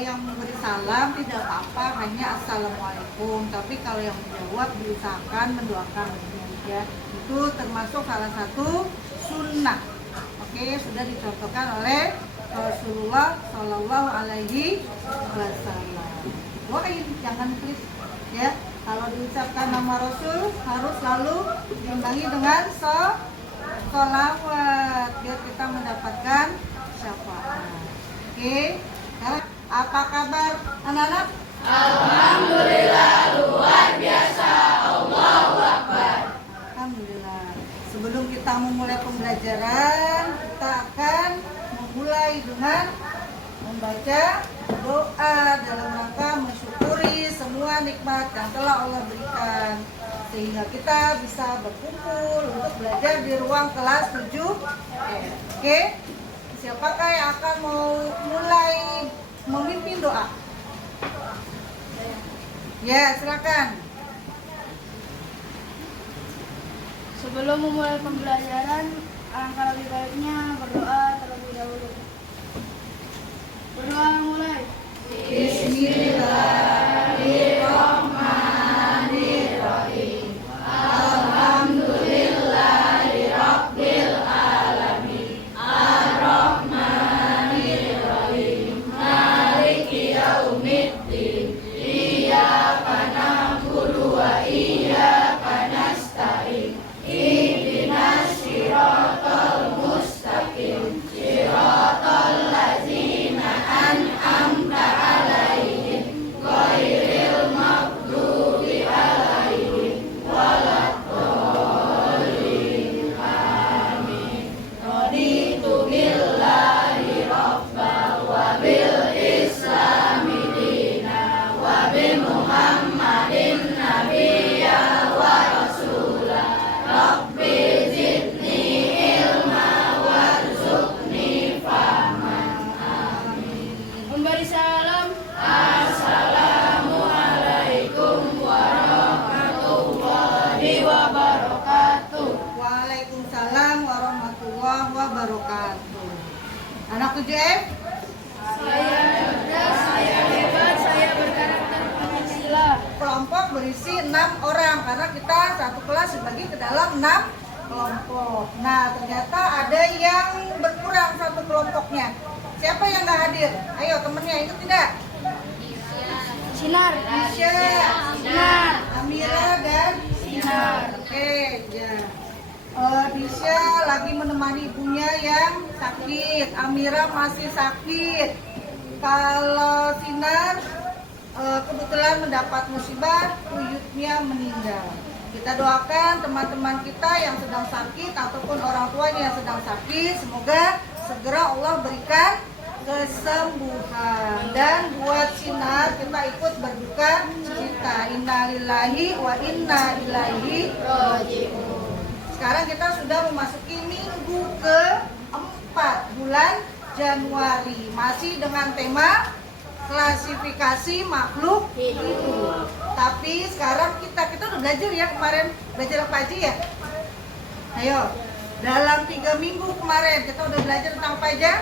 yang memberi salam tidak apa-apa, hanya assalamualaikum. Tapi kalau yang menjawab diusahakan mendoakan ya. Itu termasuk salah satu sunnah. Oke, sudah dicontohkan oleh Rasulullah Shallallahu Alaihi Wasallam. Doain, jangan please ya. Kalau diucapkan nama Rasul harus selalu diimbangi dengan sholawat biar kita mendapatkan syafaat. Oke, apa kabar anak-anak? Alhamdulillah luar biasa. Allahu Akbar. Alhamdulillah. Sebelum kita memulai pembelajaran, kita akan memulai dengan membaca doa dalam rangka mensyukuri semua nikmat yang telah Allah berikan, sehingga kita bisa berkumpul untuk belajar di ruang kelas 7. Oke, siapakah yang akan mau mulai memimpin doa? Ya, silakan. Sebelum memulai pembelajaran, alangkah lebih baiknya berdoa terlebih dahulu. Berdoa mulai. Bismillahirrahmanirrahim. Alhamdulillahirabbil alamin. Arrahmanirrahim. Maliki yaumiddin. Iyyaka na'budu wa iyyaka nasta'in. Ihdinas siratal mustaqim. Siratal ladzina an'amta 'alaihim ghairil maghdubi 'alaihim waladdallin. Amin. Raditu billahi rabban wa bil islami dinan wa bi Muhammadin nabiyyan wa rasulan. Rabbi zidni ilma warzuqni fahman. Amin. Memberi salam. Assalamualaikum warahmatullahi wabarakatuh. Waalaikumsalam warahmatullahi wabarakatuh. Anak 7F, Saya cerdas, saya hebat, saya berkarakter Pancasila. kelompok berisi 6 orang karena kita satu kelas dibagi ke dalam 6 kelompok. Nah, ternyata ada yang berkurang satu kelompoknya. Siapa yang nggak hadir? Ayo temennya, ikut tidak? Sinar. Isya, Sinar. Amira dan Sinar. Oke, ya. Disya lagi menemani ibunya yang sakit. Amira masih sakit. Kalau Sinar kebetulan mendapat musibah, buyutnya meninggal. Kita doakan teman-teman kita yang sedang sakit ataupun orang tuanya yang sedang sakit, semoga segera Allah berikan kesembuhan. Dan buat Sinar kita ikut berduka cita. Innalillahi wa inna ilaihi raji'un. Sekarang kita sudah memasuki minggu ke-4 bulan Januari, masih dengan tema klasifikasi makhluk hidup. Tapi sekarang kita udah belajar ya, kemarin belajar apa aja ya? Ayo, dalam 3 minggu kemarin kita udah belajar tentang apa aja?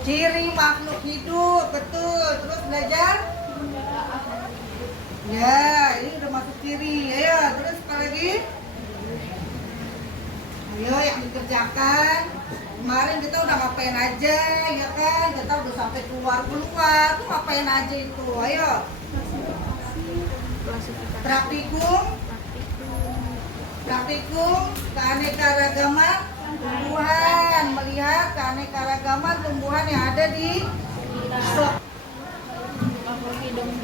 Ciri makhluk hidup, betul. Terus belajar? Ya, ini udah masuk ciri. Ayo, terus apa lagi? Ayo yang dikerjakan. Kemarin kita udah ngapain aja, ya kan? Kita udah sampai keluar. Tuh ngapain aja itu? Ayo. Praktikum keanekaragaman tumbuhan, melihat keanekaragaman tumbuhan yang ada di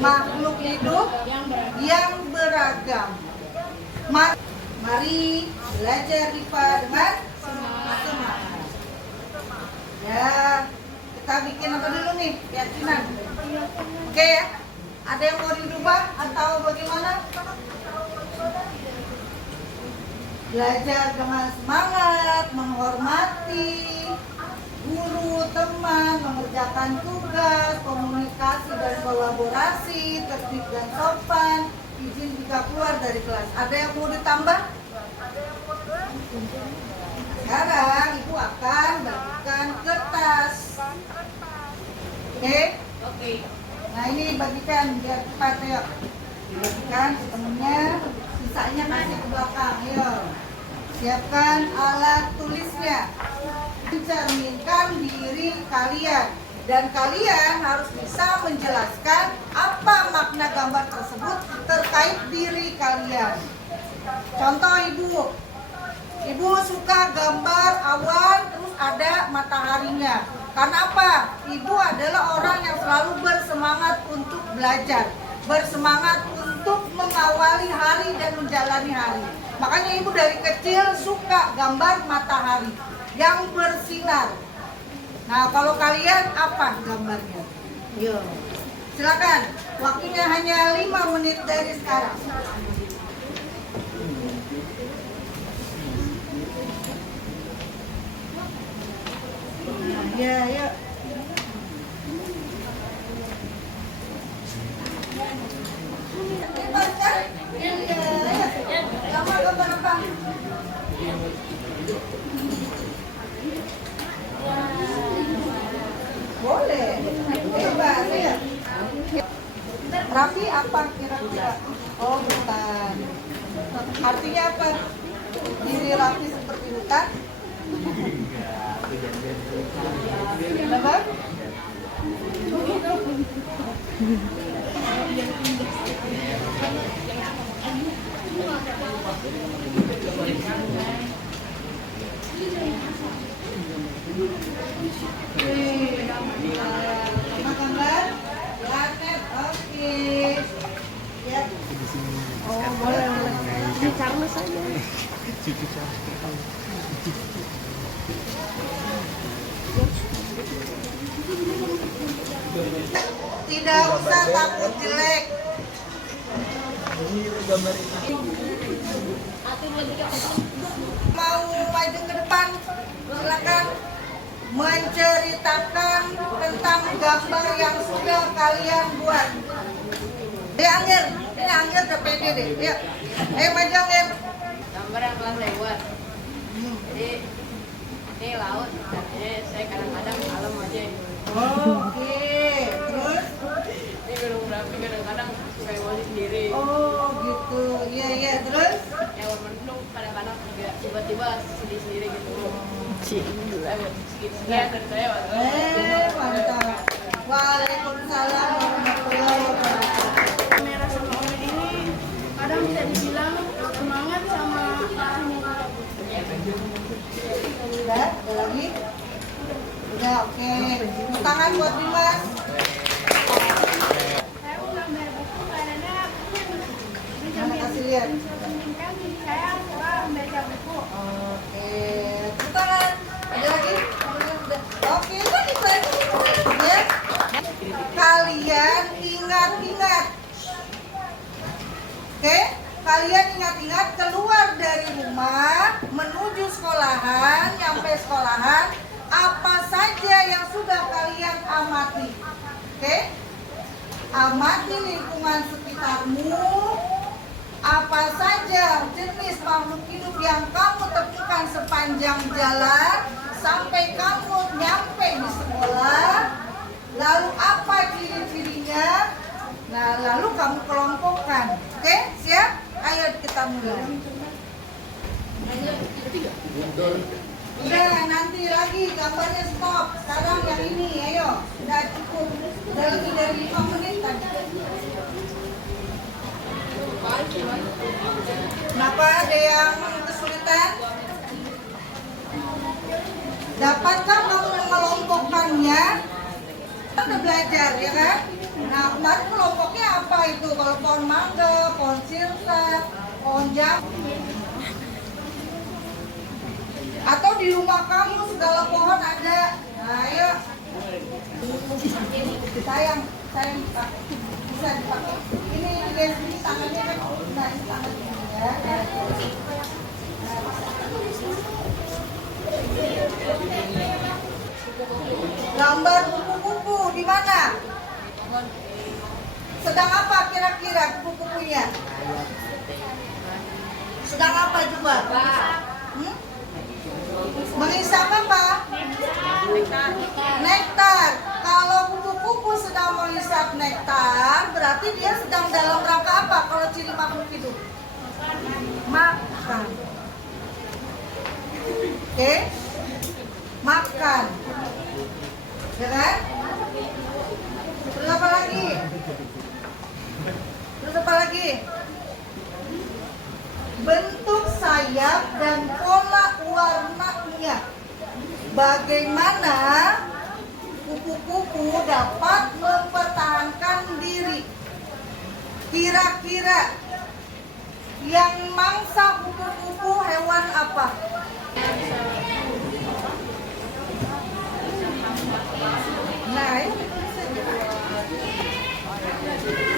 makhluk hidup yang beragam. Mari belajar IPA dengan semangat. Ya, kita bikin apa dulu nih? Keyakinan. Oke ya? Ada yang mau dirubah atau bagaimana? Belajar dengan semangat, menghormati guru, teman, mengerjakan tugas, komunikasi dan kolaborasi, tertib dan sopan, izin jika keluar dari kelas. Ada yang mau ditambah? Sekarang Ibu akan bagikan kertas. Nah ini bagikan biar cepat ya. Dibagikan sepenuhnya, sisanya kasih ke belakang. Ayo. Siapkan alat tulisnya. Cerminkan diri kalian. Dan kalian harus bisa menjelaskan apa makna gambar tersebut terkait diri kalian. Contoh ibu. Ibu suka gambar awan terus ada mataharinya. Karena apa? Ibu adalah orang yang selalu bersemangat untuk belajar. Bersemangat untuk mengawali hari dan menjalani hari. Makanya ibu dari kecil suka gambar matahari yang bersinar. Nah, kalau kalian apa gambarnya? Yuk, silakan. Waktunya hanya 5 menit dari sekarang. Nah, ya, yuk. Hebat kan? Iya. Gambar apa? Boleh. Hebat ya. Rapi apa kira-kira? Oh, hutan. Artinya apa? Diri Rapi seperti hutan? Kenapa? Gambar? Lanet, oke. Ya. Oh, boleh. Dicamus saja. Tidak usah takut jelek. Mau maju ke depan, silakan menceritakan tentang gambar yang sudah kalian buat. Angger, ini Angger udah pede deh. Ya, maju Angger. Gambar yang telah saya buat. Jadi ini laut, jadi saya kadang-kadang alam aja. Oke, terus? Ini gunung berapi kadang-kadang suka emosi sendiri. Oh gitu, iya terus? Yang mendung kadang-kadang juga tiba-tiba sedih sendiri gitu. Sekian dari saya, Pak. Mantap. Waalaikumsalam warahmatullahi wabarakatuh. Merah sama oranye ini kadang bisa dibilang semangat sama arahnya. Udah, ada lagi? Udah, oke. Tepuk tangan buat Dimas. Saya mau gambar buku karena Mana kasih lihat? mencerminkan diri saya suka membaca buku. Oke, tepuk tangan. Ada lagi? Oke, kan itu aja ya. Kalian ingat-ingat. Oke, kalian ingat-ingat keluar dari rumah menuju sekolahan, nyampe sekolahan, apa saja yang sudah kalian amati. Oke? Amati lingkungan sekitarmu. Apa saja jenis makhluk hidup yang kamu temukan sepanjang jalan sampai kamu nyampe di sekolah. Lalu apa ciri-cirinya? Nah, lalu kamu kelompokkan. Oke, siap? Ayo kita mulai. Udah, nanti lagi gambarnya stop. Sekarang yang ini, ayo. Udah cukup. Udah lebih dari 5 menit tadi. Kenapa ada yang kesulitan? Dapatkah kamu mengelompokkannya? Kita udah belajar ya kan? Nah kemarin kelompoknya apa itu? Kalau pohon mangga, pohon sirsak, pohon jambu, atau di rumah kamu segala pohon ada. Nah ayo. Sayang bisa dipakai. Ini guys, ini tangannya kan, nah ini tangannya ya. Gambar kupu-kupu di mana? Sedang apa kira-kira kupu-kupunya? Sedang apa coba? Mengisap apa? Nektar. Kalau kupu-kupu sedang mengisap berarti dia sedang dalam rangka apa kalau ciri makhluk hidup? Makan. Oke? Makan. Ya kan? Terus apa lagi? Bentuk sayap dan pola warnanya. Bagaimana kupu-kupu dapat mempertahankan diri? Kira-kira yang mangsa kupu-kupu hewan apa? Nah, ini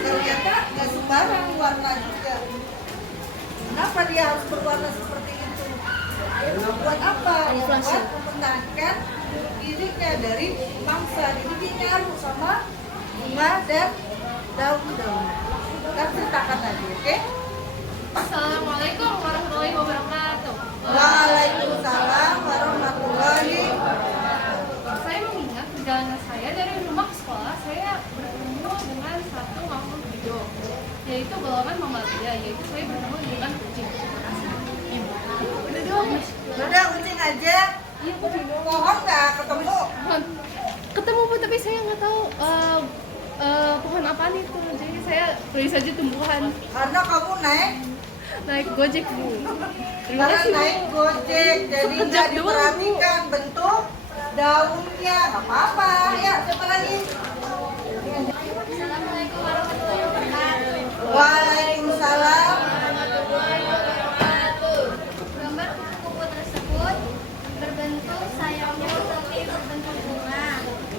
ternyata nggak sembarang warna juga. Kenapa dia harus berwarna seperti itu? Buat apa? Ya, buat mempertahankan dirinya dari mangsa. Jadi dia nyaru sama bunga dan daun-daun. Kita ceritakan tadi, oke? Assalamualaikum warahmatullahi wabarakatuh. Waalaikumsalam warahmatullahi wabarakatuh. Saya mengingat perjalanan saya dari rumah ke sekolah, saya bertemu dengan satu makhluk hidup, yaitu golongan mamalia, yaitu saya bertemu dengan kucing. Udah doang, Mas. Udah kucing aja. Iya, kucing doang. Pohon nggak ketemu? Ketemu Bu, tapi saya nggak tahu pohon apaan itu. Jadi saya tulis aja tumbuhan. Karena kamu Naik Gojek, Bu. Terima karena kasih, Bu. naik Gojek, jadi Sekejap nggak doang, diperhatikan bentuk daunnya. Nggak apa-apa. Ya, siapa lagi? Assalamualaikum warahmatullahi wabarakatuh. Waalaikumsalam. Gambar kupu-kupu tersebut berbentuk sayapnya seperti berbentuk bunga.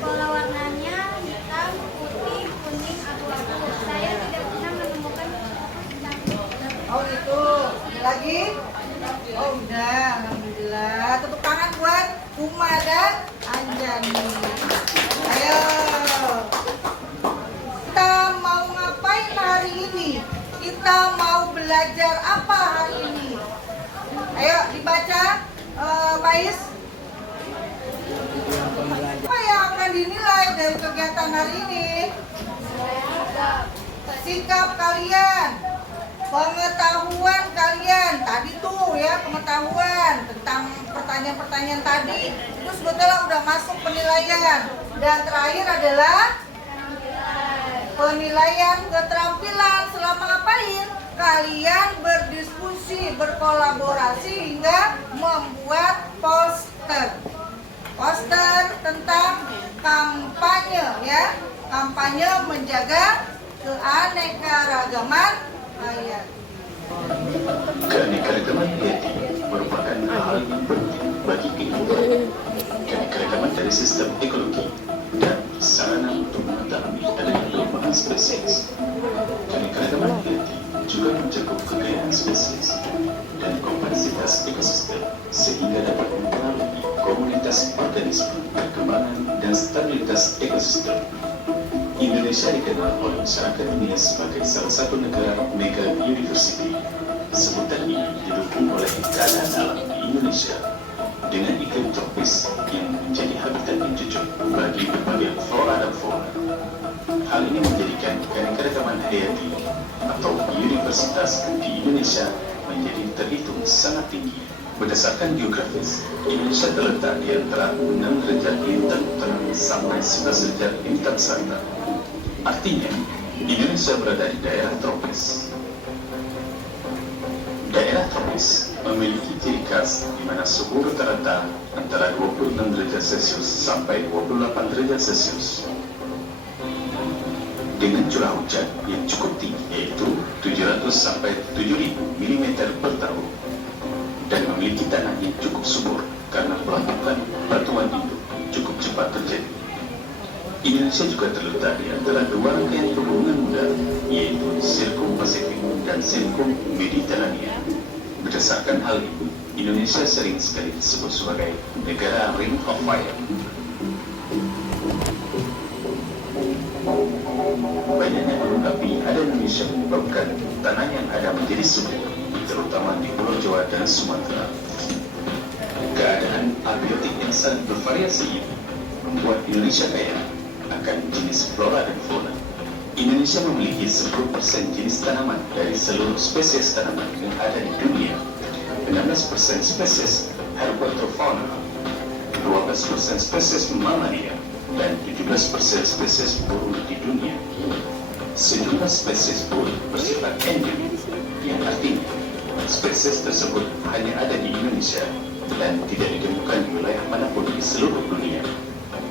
Pola warnanya hitam, putih, kuning, abu-abu. Saya tidak pernah menemukan Oh itu. Ada lagi? Oh udah, alhamdulillah. Tepuk tangan buat Uma dan Anjani. Ayo. Kita mau ngapain hari ini? Kita mau belajar apa hari ini? Ayo dibaca, Pais. Apa yang akan dinilai dari kegiatan hari ini? Sikap kalian, pengetahuan kalian. Tadi tuh ya pengetahuan tentang pertanyaan-pertanyaan tadi. Itu sebetulnya udah masuk penilaian. Dan terakhir adalah penilaian keterampilan. Selama ngapain? Kalian berdiskusi, berkolaborasi hingga membuat poster. Poster tentang kampanye ya. Kampanye menjaga keanekaragaman hayati. Keanekaragaman hayati merupakan hal yang penting bagi kehidupan. Keanekaragaman dari sistem ekologi dan sarana untuk memahami adanya perubahan spesies. Keanekaragaman hayati juga mencakup kekayaan spesies dan kompleksitas ekosistem sehingga dapat mempengaruhi komunitas organisme, perkembangan dan stabilitas ekosistem. Indonesia dikenal oleh masyarakat dunia sebagai salah satu negara mega university. Sebutan ini didukung oleh keadaan alam di Indonesia dengan iklim tropis yang menjadi habitat yang cocok bagi berbagai flora dan fauna. Hal ini menjadikan keanekaragaman hayati atau universitas di Indonesia menjadi terhitung sangat tinggi. Berdasarkan geografis, Indonesia terletak di antara 6 derajat lintang utara sampai 11 derajat lintang selatan. Artinya, Indonesia berada di daerah tropis. Daerah tropis memiliki ciri khas di mana suhu rata-rata antara 26 derajat Celcius sampai 28 derajat Celcius. Dengan curah hujan yang cukup tinggi yaitu 700 sampai 7000 mm per tahun dan memiliki tanah yang cukup subur karena pelapukan batuan itu cukup cepat terjadi. Indonesia juga terletak di antara dua rangkaian pegunungan udara yaitu Sirkum Pasifik dan Sirkum Mediterania. Berdasarkan hal itu, Indonesia sering sekali disebut sebagai negara Ring of Fire. Banyaknya gunung api ada di Indonesia menyebabkan tanah yang ada menjadi subur, terutama di Pulau Jawa dan Sumatera. Keadaan abiotik yang sangat bervariasi ini membuat Indonesia kaya akan jenis flora dan fauna. Indonesia memiliki 10% jenis tanaman dari seluruh spesies tanaman yang ada di dunia, 16% spesies herpetofauna, 12% spesies mamalia, dan 17% spesies burung di dunia. Sejumlah spesies burung bersifat endemik, yang artinya spesies tersebut hanya ada di Indonesia dan tidak ditemukan di wilayah manapun di seluruh dunia.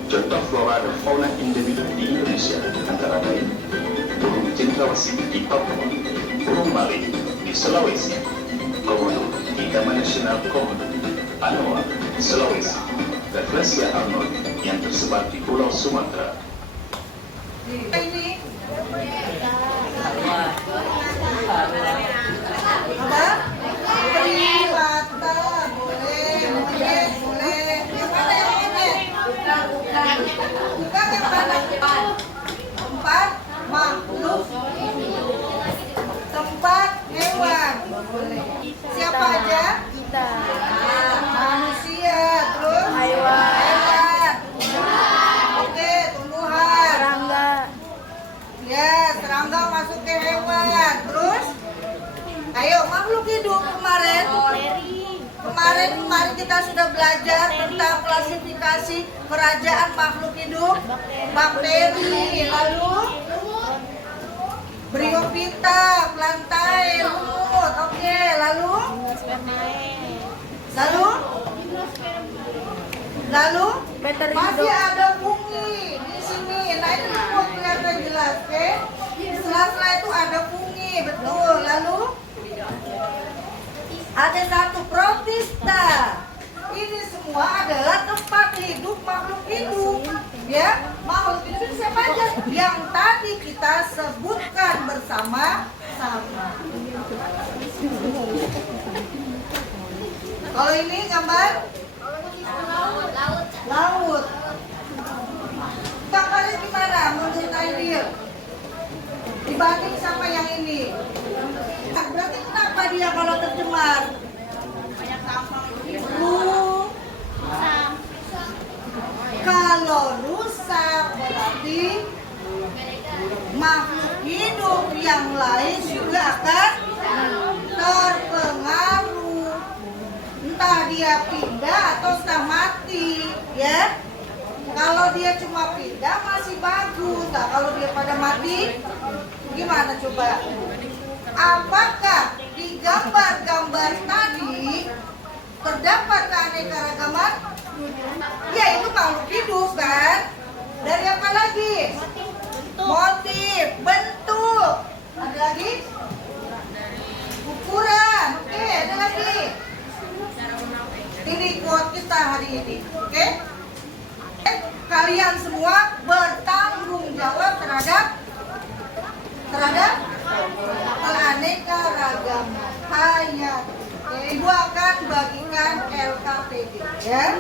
Contoh flora dan fauna endemik di Indonesia antara lain burung cendrawasih di Papua, burung malih di Sulawesi, komodo di Taman Nasional Komodo, Anoa, Sulawesi, dan Rafflesia arnold yang tersebar di Pulau Sumatera. Ini apa? Primata, boleh, monyet, boleh. Yang mana yang monyet? Bukan yang mana? Tempat makhluk, tempat hewan, boleh. Siapa aja? Kita. Manusia, terus Hewan. Oke, tumbuhan. Serangga. Ya, serangga masuk ke hewan. Terus, ayo makhluk hidup kemarin. Kemarin kita sudah belajar tentang klasifikasi kerajaan makhluk hidup. Bakteri, lalu Bryophyta, plantae, lumut. Oke, lalu masih ada fungi di sini. Nah, itu lumut kelihatan jelas, oke? Setelah itu ada fungi, betul. Lalu ada satu protista. Ini semua adalah tempat hidup makhluk hidup. Ya, makhluk hidup itu siapa aja? Yang tadi kita sebutkan bersama-sama. Kalau ini gambar laut. Gambarnya gimana menurut Aidil? Dibanding sama yang ini. Nah, berarti kenapa dia kalau tercemar? Banyak sampah. Kalau rusak berarti makhluk hidup yang lain juga akan terpengaruh. Entah dia pindah atau entah mati, ya. Kalau dia cuma pindah masih bagus. Nah, kalau dia pada mati, gimana coba? Apakah di gambar-gambar tadi terdapat keanekaragaman? Ya, itu makhluk hidup kan? Dari apa lagi? Motif, bentuk. Ada lagi? Ukuran. Oke, ada lagi? Ini quote kita hari ini. Oke? Kalian semua bertanggung jawab terhadap keanekaragaman hayat. Ibu akan bagikan LKPD, ya.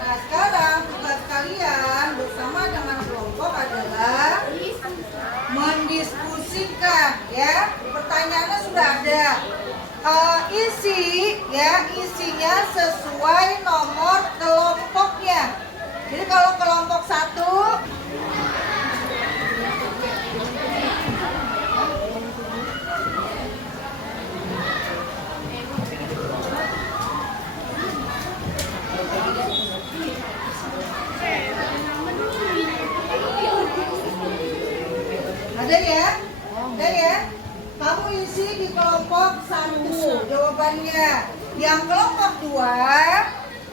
Nah, sekarang tugas kalian bersama dengan kelompok adalah mendiskusikan, ya. Pertanyaannya sudah ada. Isinya sesuai nomor kelompoknya. Jadi kalau kelompok 1 ada ya. Kamu isi di kelompok 1 jawabannya. Yang kelompok 2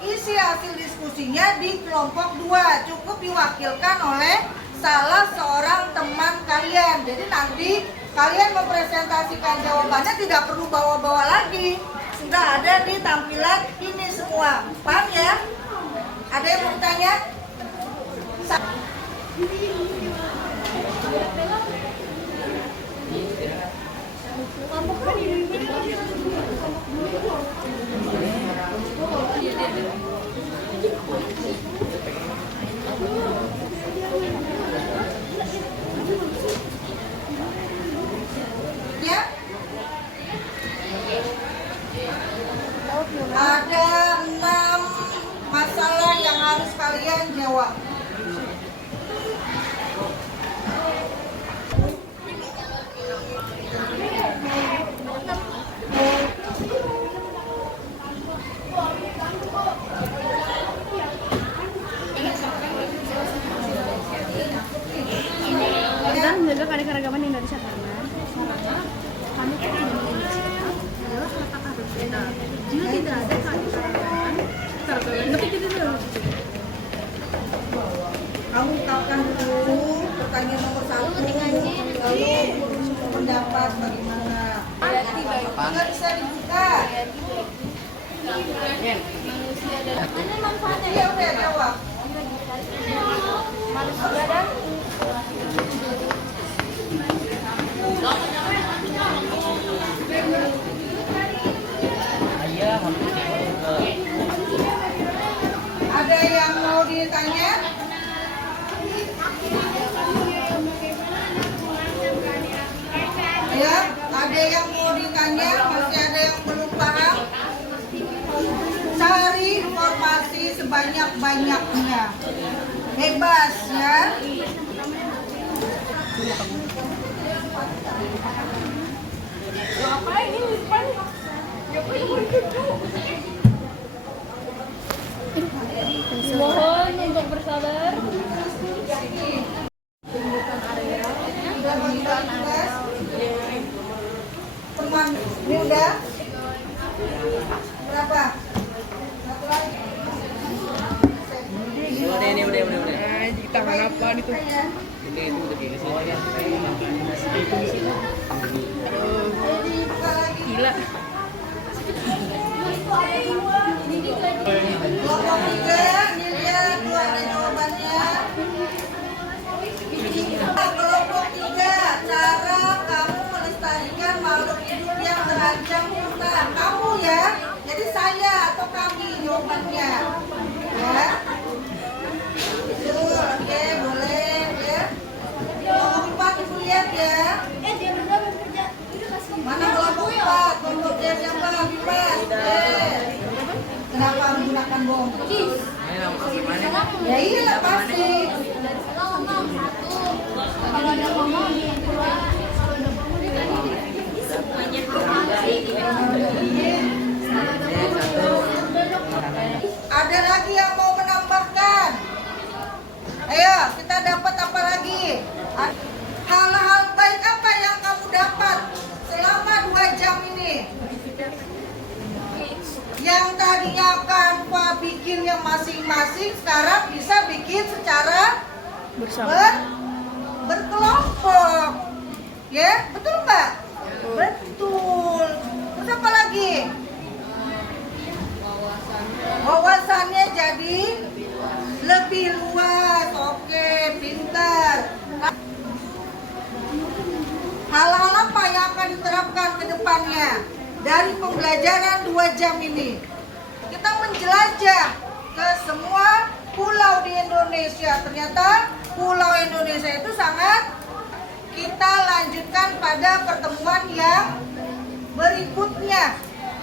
isi hasil diskusinya di kelompok 2. Cukup diwakilkan oleh salah seorang teman kalian. Jadi nanti kalian mempresentasikan jawabannya tidak perlu bawa-bawa lagi. Sudah ada di tampilan ini semua. Paham ya? Ada yang mau bertanya? Ya? Ada 6 masalah yang harus kalian jawab. menjaga keanekaragaman Indonesia karena kami di Indonesia adalah kata-kata berbeda. Jika tidak ada keanekaragaman, tapi kita tidak. Kamu ungkapkan dulu pertanyaan nomor 1, lalu pendapat bagaimana? Nggak bisa dibuka. Ada manfaatnya. Iya udah jawab. Manusia dan Ada yang mau ditanya? Ya, ada yang mau ditanya? Masih ada yang belum paham? Cari informasi sebanyak-banyaknya. Bebas ya. Mohon untuk bersabar. Sudah bagikan tugas? Teman, ini udah? Berapa? Satu lagi. Nah, di tangan apa itu? Buka lagi. Gila. Kelompok 3, ini lihat tuh ada jawabannya. Kelompok 3, cara kamu melestarikan makhluk hidup yang terancam punah. Kamu ya, jadi saya atau kami jawabannya. Ya. Betul, oke, boleh ya. Kelompok 4 ibu lihat ya. dia berdua bekerja. Mana kelompok 4? Kelompok D siapa? Bebas. Kenapa menggunakan bom? Ya iya pasti. Kalau ada ngomong di dua, Ada lagi yang mau menambahkan? Ayo, kita dapat apa lagi? Hal-hal baik apa yang kamu dapat selama 2 jam ini? Yang tadinya Canva bikinnya masing-masing, sekarang bisa bikin secara berkelompok. Ya, betul nggak? Betul. Terus apa lagi? Wawasannya jadi lebih luas. Oke, pintar. Hal-hal apa yang akan diterapkan ke depannya dari pembelajaran 2 jam ini? Kita menjelajah ke semua pulau di Indonesia. Ternyata pulau Indonesia itu sangat. Kita lanjutkan pada pertemuan yang berikutnya.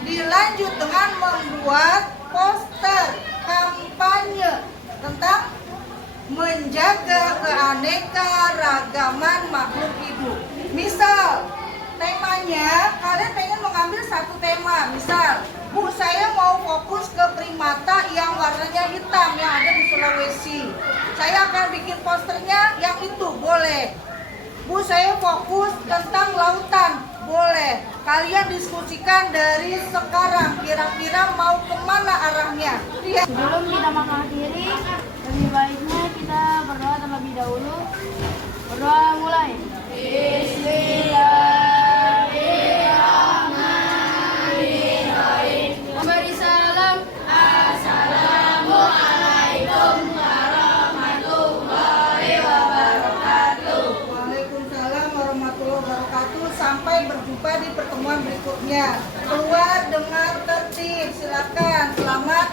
Dilanjut dengan membuat poster kampanye tentang menjaga keanekaragaman makhluk hidup. Misal, temanya kalian pengen mengambil satu tema. Misal, Bu, saya mau fokus ke primata yang warnanya hitam yang ada di Sulawesi. Saya akan bikin posternya yang itu, boleh. Bu, saya fokus tentang lautan, boleh. Kalian diskusikan dari sekarang, kira-kira mau kemana arahnya. Ya. sebelum kita mengakhiri, lebih baiknya kita berdoa terlebih dahulu. Berdoa mulai. Bismillahirrahmanirrahim. Beri salam. Assalamualaikum warahmatullahi wabarakatuh. Waalaikumsalam warahmatullahi wabarakatuh. Sampai berjumpa di pertemuan berikutnya. Keluar dengan tertib, silakan. Selamat